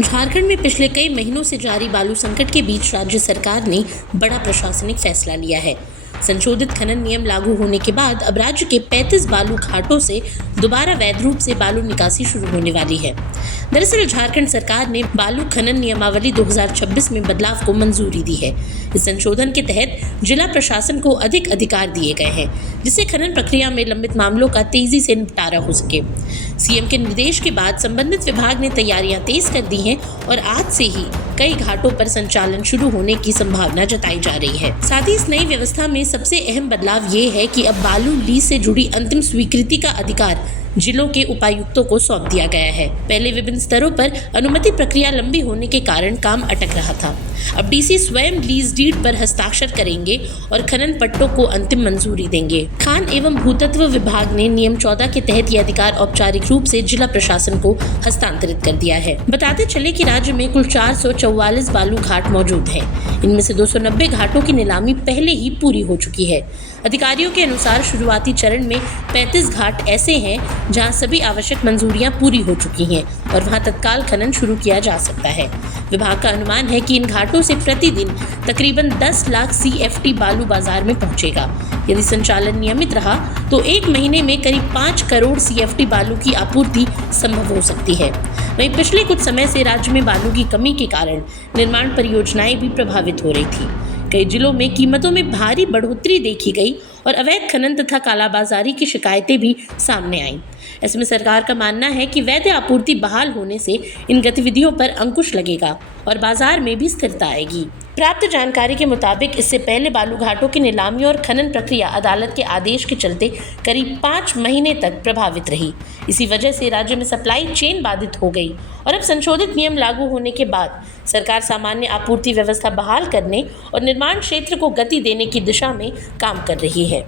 झारखंड में पिछले कई महीनों से जारी बालू संकट के बीच राज्य सरकार ने बड़ा प्रशासनिक फैसला लिया है। संशोधित खनन नियम लागू होने के बाद अब राज्य के 35 बालू घाटों से दोबारा वैध रूप से बालू निकासी शुरू होने वाली है। दरअसल झारखंड सरकार ने बालू खनन नियमावली 2026 में बदलाव को मंजूरी दी है। इस संशोधन के तहत जिला प्रशासन को अधिक अधिकार दिए गए हैं, जिससे खनन प्रक्रिया में लंबित मामलों का तेजी से निपटारा हो सके। सीएम के निर्देश के बाद संबंधित विभाग ने तैयारियां तेज कर दी हैं और आज से ही कई घाटों पर संचालन शुरू होने की संभावना जताई जा रही है। साथ ही इस नई व्यवस्था में सबसे अहम बदलाव ये है कि अब बालू लीज से जुड़ी अंतिम स्वीकृति का अधिकार जिलों के उपायुक्तों को सौंप दिया गया है। पहले विभिन्न स्तरों पर अनुमति प्रक्रिया लंबी होने के कारण काम अटक रहा था। अब डीसी स्वयं लीज डीड पर हस्ताक्षर करेंगे और खनन पट्टों को अंतिम मंजूरी देंगे। खान एवं भूतत्व विभाग ने नियम 14 के तहत यह अधिकार औपचारिक रूप से जिला प्रशासन को हस्तांतरित कर दिया है। बताते चले कि राज्य में कुल 444 बालू घाट मौजूद हैं। इनमें से 290 घाटों की नीलामी पहले ही पूरी हो चुकी है। अधिकारियों के अनुसार शुरुआती चरण में 35 घाट ऐसे हैं जहां सभी आवश्यक मंजूरियां पूरी हो चुकी हैं और वहां तत्काल खनन शुरू किया जा सकता है। विभाग का अनुमान है कि इन घाटों से प्रतिदिन तकरीबन 10 लाख CFT बालू बाजार में पहुंचेगा। यदि संचालन नियमित रहा तो एक महीने में करीब 5 करोड़ CFT बालू की आपूर्ति संभव हो सकती है। वहीं पिछले कुछ समय से राज्य में बालू की कमी के कारण निर्माण परियोजनाएं भी प्रभावित हो रही थी। कई जिलों में कीमतों में भारी बढ़ोतरी देखी गई और अवैध खनन तथा कालाबाजारी की शिकायतें भी सामने आईं। ऐसे में सरकार का मानना है कि वैध आपूर्ति बहाल होने से इन गतिविधियों पर अंकुश लगेगा और बाजार में भी स्थिरता आएगी। प्राप्त जानकारी के मुताबिक इससे पहले बालू घाटों की नीलामी और खनन प्रक्रिया अदालत के आदेश के चलते करीब 5 महीने तक प्रभावित रही। इसी वजह से राज्य में सप्लाई चेन बाधित हो गई और अब संशोधित नियम लागू होने के बाद सरकार सामान्य आपूर्ति व्यवस्था बहाल करने और निर्माण क्षेत्र को गति देने की दिशा में काम कर रही है।